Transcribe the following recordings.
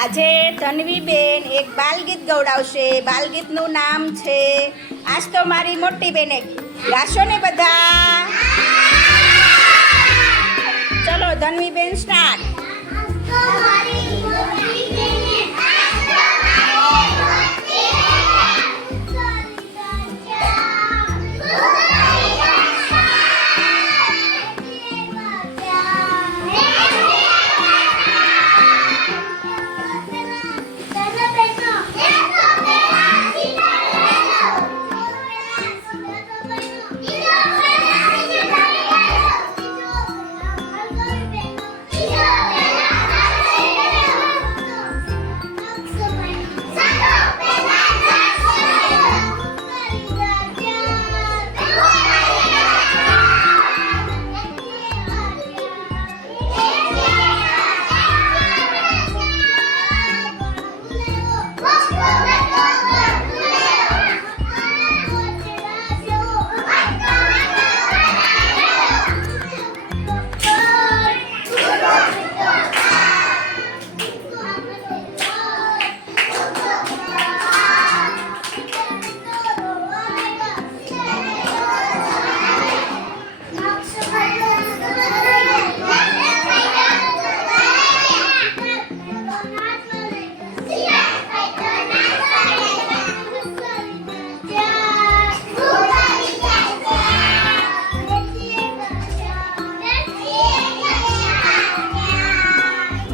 આજે ધનવીબેન એક બાલગીત ગવડાવશે. બાલગીતનું નામ છે આજ તો મારી મોટી બેને. ગાશો ને બધા? ચલો ધનવીબેન સ્ટાર્ટ.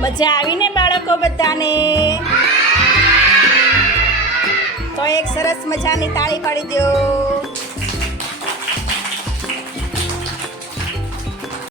મજા આવીને બાળકો બધાને? તો એક સરસ મજાની તાળી પાડી દો.